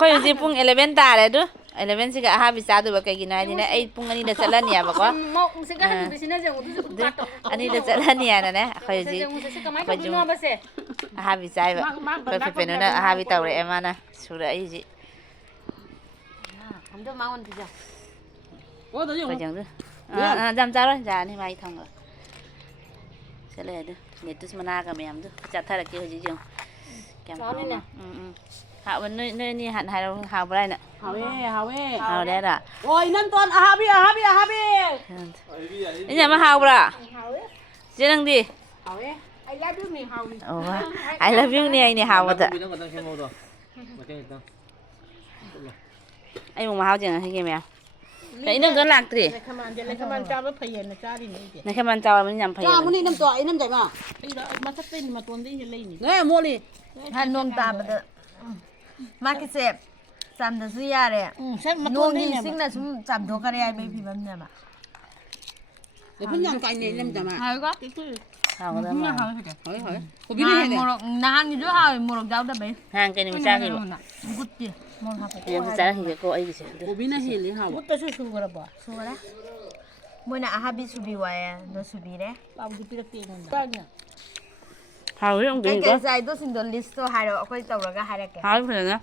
ค่อยอยู่ที่ปุ่ง11ตาเลยดู11สิกะหาพิซซ่าดูว่าไกกินอะไรนี่นะไอ้ปุ่งอันนี้เดจัลเนี่ยบอกว่าอันนี้เดจัลเนี่ยนะค่อยอยู่ที่ค่อยจุ่มหาพิซซ่าแบบค่อยเป็นนู่นนะหาพิตาเลยเอ็มนะสุดเลยอยู่ที่ผมจะมาวันที่จะค่อยจังดูจำจ้าเลยจ้านี่มาอีทองเลยใช่เลยดูเนี่ยตุสมานากับแม่มดูจัดท่าตะกี้เขาจริงแกมหาวันนี้นี่หันหายเราหาไปได้น่ะหาเว้หาได้ละโอ้ยนั่นตอนอาฮาบีนี่จะมาหาปะเจ๊นังดิไอ้love you นี่หาโอ้I love you นี่ไอ้นี่หาปะไอ้มึงมาหาจังไงแกแม่ไอ้นั่นก็หลักดิในขมันจ้าว่าพยัญชนะจ้าดินี่ในขมันจ้ามันยำพยัญชนะจ้ามันนี่น้ำตัวไอ้น้ำใจมาไอ้เรามาสักตีนมาตัวนี้เห็นเลยนี่เนี่ยโมลี่ฮันนวมตาบัดมาคิเซฟจำแต่ซื้อยาเลยนวมนี่สิ่งนั้นชุ่มจำตัวกันได้ไม่ผิดแบบนี้มาเดี๋ยวเพิ่งยังไกลเนี่ยน้ำใจมาหายก็หาก็ได้มาหายกูพี่ไม่เห็นเลยนานอยู่ด้วยหายมรดกเจ้าได้ไหมห่างกันนี่มันจ้ากี่บ่กุดดิมรดกยังจ้ากี่ก็ไอ้กี่เสียกูพี่น่าเห็นเลยหากุดแต่สู้กันบ่สู้กันแล้วมื่อน่ะอาหารบิสุบีไว้โดสุบีเลยป้าบุตรพี่ตะเกียงนั่นเนี่ยหาเรื่องเป็นก็ใส่ตัวสินโดนลิสต์ตัวหายเราค่อยตัวเราก็หายได้แก่หาเพื่อนนะ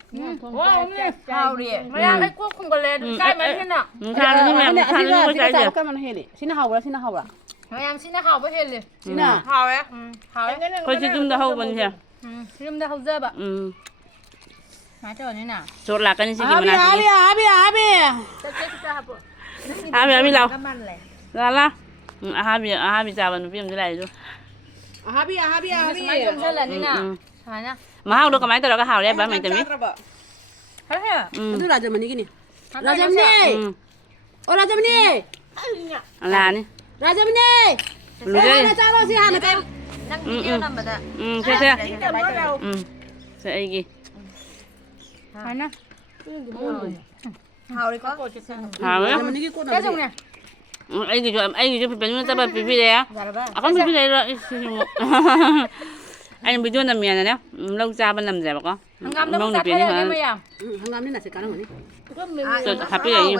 ว้าวนี่หาเรียไม่ได้ไอ้ควบคุมกันเลยใช่ไหมพี่น่ะทางนี้แม่ทางนี้ก็ใช่เดี๋ยวก็มันเห็นเลยสินะหาวแล้วสินะหาวละพยายามสินะหาวไปเห็นเลยสินะหาวอ่ะหาวค่อยจะจุ่มตะหาวบนใช่จุ่มตะหาวเจ็บอ่ะมาเจอนี่น่ะโจทย์หลักกันนี่สิกินมันนะอาบีเราละอาบีจ้าวันพี่มันจะได้ดูอาบีมาจุ่มเท่าไหร่นี่น่ะทำไมนะมาหาวดูกับไม้แต่เราก็หาวได้บ้างไหมจะมีเฮ้ยดูราจามันนี่กินนี่ราจามันนี่โอ้ราจามันนี่อะไรนี่ราจามันนี่รู้ได้ราจาเราสิฮะนะเป็นนั่งเดียวนั่งแบบใช่ใช่ไอ้กี่ทำไมนะหาวเลยก็หาวเลยแค่ตรงเนี้ยไอ้กี่จะเป็นมันจะแบบพี่เลยอ่ะอ่ะก็พี่เลยละไอ้พี่ด้วยน้ำเมียนะเนี่ยเราจะเป็นน้ำใจบอกก็มองในปีนี้ฮะทางงามนี่น่ะสิการเหมือนนี่สุดขับไปอย่างนี้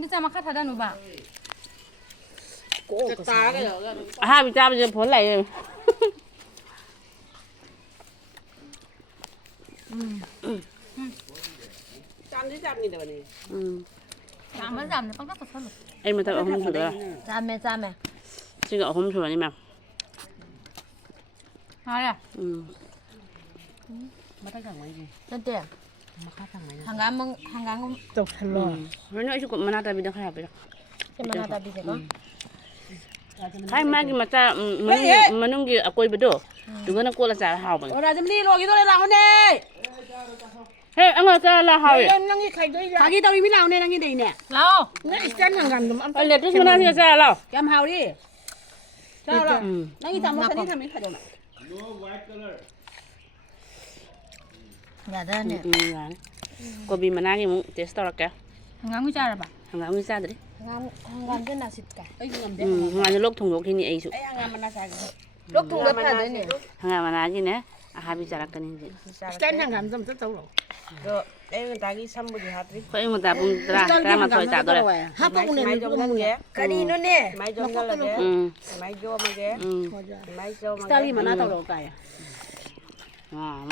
นี่จะมาคัดทัดหนูบ้าจะตากันเหรอฮะพี่จ้ามันจะผลอะไรจำที่จำนี่เดี๋ยวนี้จำไม่จำเนี่ยต้องตัดสนุกไอ้มันจะเอาหุ้มถั่วจำไหมซึ่งเอาหุ้มถั่วนี่มั้ยอะไรมาตั้งแต่ไหนดิตั้งแต่มาข้าทางไหนทางการจบทันเลยเพราะนี่ไอ้ชุกมันน่าจะเป็นขนาดไปแล้วใช่มันน่าจะเป็นใช่ไหมใครมากินมาจ้ามันนุ่งกี่อะกุยไปดูดูกันนะกูละจ้าหาวมันโอ้ราจามันนี่โลกี่ตัวเลยเราเนี่ยเฮ้ยอันนั้นจ้าละหาวนั่งยี่ใครด้วยข้ากี่ตัวมีเราเนี่ยนั่งยี่ไหนเนี่ยเราเนี่ยอีกชั้นอย่างกันไอ้เล็ดที่มันน่าจะจ้าเราแกมหาวดิจ้าเรานั่งยี่ทำมาสันนี่ทำไม่ขยันอย่าได้เนี่ยก็บีมันน่ากินมึงเทสต์ต่อละแกงานวิจารณ์ป่ะงานวิจารณ์ดิงานเป็นน่าสิบกันงานจะลกถุงลกที่นี่ไอ้สุงานมันน่าใช่ลกถุงแล้วผ่านเลยเนี่ยงานมันน่ากินนะอาหารวิจารณ์กันนี่สแตนทางการจำจะเท่าไหร่ก็เอ็งตากี้ซ้ำบุญฮัตริก็เอ็งมันตาปุ่งตรามาถอยตาตัวเลยฮับปุ่งเนี่ยไม่จมกันแกกันนี่นู่นเนี่ยไม่จมกันเลยไม่จมกันแกไม่จมสตาลีมันน่าเท่าไหร่กัน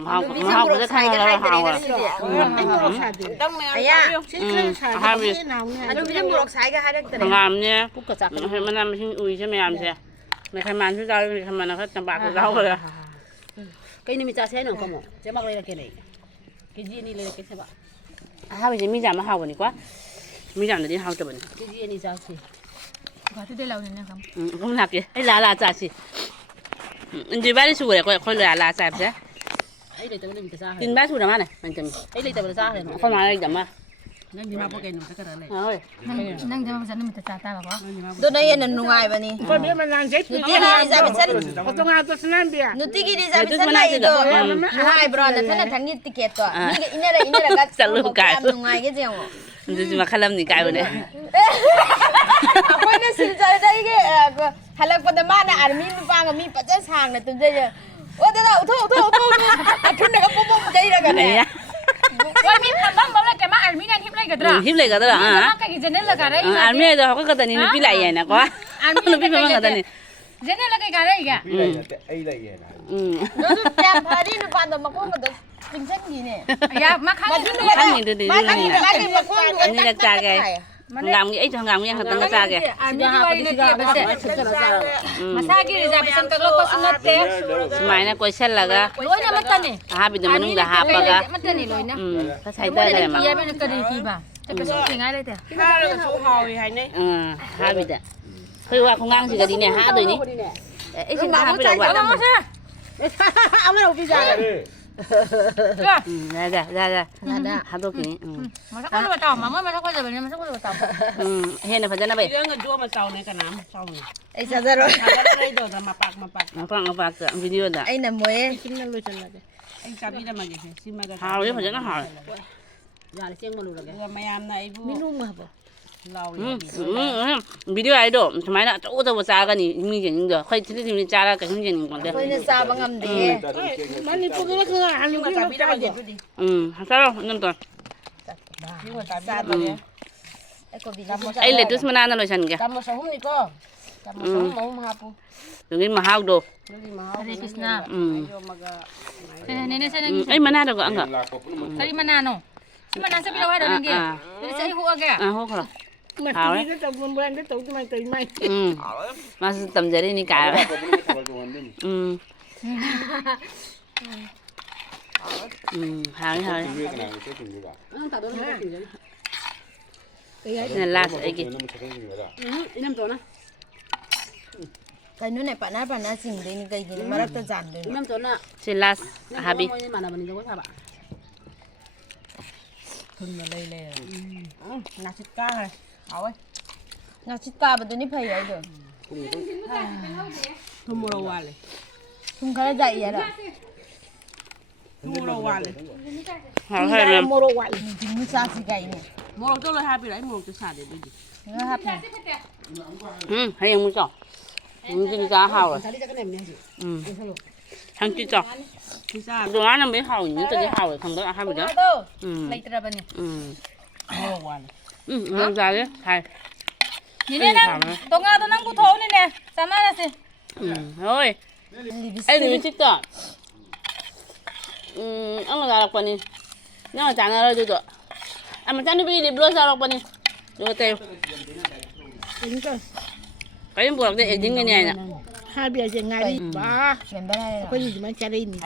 มาก็จะทำอะไรหาวอ่ะต้องไอ้ย่าฮาวิอันนี้ไม่ใช่บุรุษสายก็ให้ได้แต่งามเนี่ยให้มันนำไปทิ้งอุ้ยใช่ไหมงามใช่ในขมันที่เราในขมันนะครับจำปาคือเราเลยcái này mình trả xe nữa không ạ? Chế bạc đây là cái này, cái gì này là cái xe bạc. Bây giờ mình giảm mà hao bẩn quá, mình giảm để đi hao cho bẩn. Cái gì này giá gì? Có thứ đây lâu này không? Không lạc gì, ấy là giá gì? Anh chỉ bán đi sủi để coi là giá gì? Ấy đây tao mình giá. Tin bán sủi làm ăn này, mình chấm. Ấy đây tao giá này. Không nói đây chấm à?นั่งยิ้มมาพวกแกหนุ่มสักกระไรนั่งจะมาสั่นมันจะจ่าตาแบบว่าตัวนี้ยันนุ่งไงบ้านี่คนนี้มันนั่งเจ็บนุ่งไงจะเป็นสั่นเขาต้องเอาตัวสั่นเบียนุ่งที่กี่ดีจะเป็นสั่นไหนตัวนุ่งไงบรอนแต่ท่านทั้งยี่ติเกตตัวนี่อินเนอร์ก็สั่นลูกไก่นุ่งไงก็เจ้ามันจะมาขลังนี่ไก่วันนี้คนนี้สินใจได้ก็ฮัลโหลคนเดมานะอาร์มีนฟังมีปัจจัยช่างนะตุ้มเจ้าโอ้เดี๋ยวโถ่ทุนเด็กก็ปุ๊บใจแล้วกันเนี่ย วันนี้ทำบ้างบอกเลยแกมาอ่านมีงานทิพย์อะไรกันด้วย hip lại cả đó à cái gì nên là cái đấy à mẹ rồi có cái tên này bị lại vậy nè quá nó bị phải cái tên này nên là cái đấy kìa ấy là gì này เดี๋ยวแจมพาดินปานตัวมาโค้งมันจะจริงเส้นกี่เนี่ย ya mà khang khăn nhìn từ từมาดิ này มาดิมาโค้ง anh ấy cha cái ngàm cái ít ngàm cái thằng cha cái à mi cái này cái mà sao cái này bây giờ tao lo có sinh nhật thế mày nó quay xe là cái lối nhà mất tên này à bây giờ mình đã hạp vào cái mất tên này lối nè cái thay tay này mà bây giờ cái này gì bà cái cái số tiền ai đây thế ha là số hồi hay này hai bây giờ thôi qua không ăn gì cả đi nè há rồi nhỉ ấy xin há bây giờ qua ông nó đâu pizza này ra há đôi kì mà sao có được tàu mà mới sao có được bên này mà sao có được tàu hiện là phải cho nó bị cái người chua mà sau này cả nám sau này ไอ้ซาซาโร่ đây rồi mà bạc nó phạt video đã ไอ้น่ะมวย xin nó lôi chân lại anh chả biết là mà gì xin mà hào đấy phải cho nó hỏi giờ để chiên mà lùi rồi mày ăn nàyมีนุ่มมาบ่ lâu video ấy độ máy đã chỗ tao xa cái gì mình chỉ được khoai thì mình cha ra cái không chỉ còn được คอยน่ะซาบังอำเด้ mà đi phụ cái nữa ăn nhưng mà chả biết là gì sao đâu năm tuần nhưng mà chả ซา biết ตัวเนี่ยไอ้ก็บิน ấy là tôi mà ăn rồi chẳng kìa cầm một số hôm đi cơ cầm một số mẫu mà hấp đừng nghĩ mà hao đồ đi mà hấp Hare Krishna vô mà Nenek saya ấy mà ăn được có ăn cả Dari mana no? Si mana saya bilang ada lagi. Dari saya hu aga. hốt rồi hào đấy cái tàu buôn bán cái tàu mày tới mày mà tầm giờ đi đi cả đấy hào đấy tàu đó là cái gì này là cái gì năm tuổi nè ไก่นู้นไหนปะน้าสิ่งเลยนี่ไก่กินมารักตะจานเลย năm tuổi nè c'est là habi mà là mình đâu có sao bạnคุณมาเลยเลย là thịt cá này ảo ấy นาชิตาบตัวนี้พายใหญ่เด้อ thu mua đồ này คุณเขาได้ใจเยอะละ thu mua đồ này hào hay là mua đồ này จริงๆมุซาสิไก่เนี่ย mua đồ cho lời hai bị đấy mua đồ cho xả để đi นะครับ hay không muốn chọn mình giá hào rồi xả đi cho cái này mình gì thằng chị chọn thì sao đồ ăn nó mới hào những cái hào rồi thằng đó hai mươi đó Lagi terapa ni? mua đồ này làm ra đấy thầy Ini nang tonga tu nang kuthau ni nè. Sama lah si. thôi ấy đừng thích chọn ông là gà lọc này nhưng mà chẳng là rồi mà chẳng đi đi bữa sao lọc này rồi tiêu cái buộc để dính cái này nè hai bia giờ ngày đi ba เป็นไปได้หรอ có gì mà chả đi nhỉ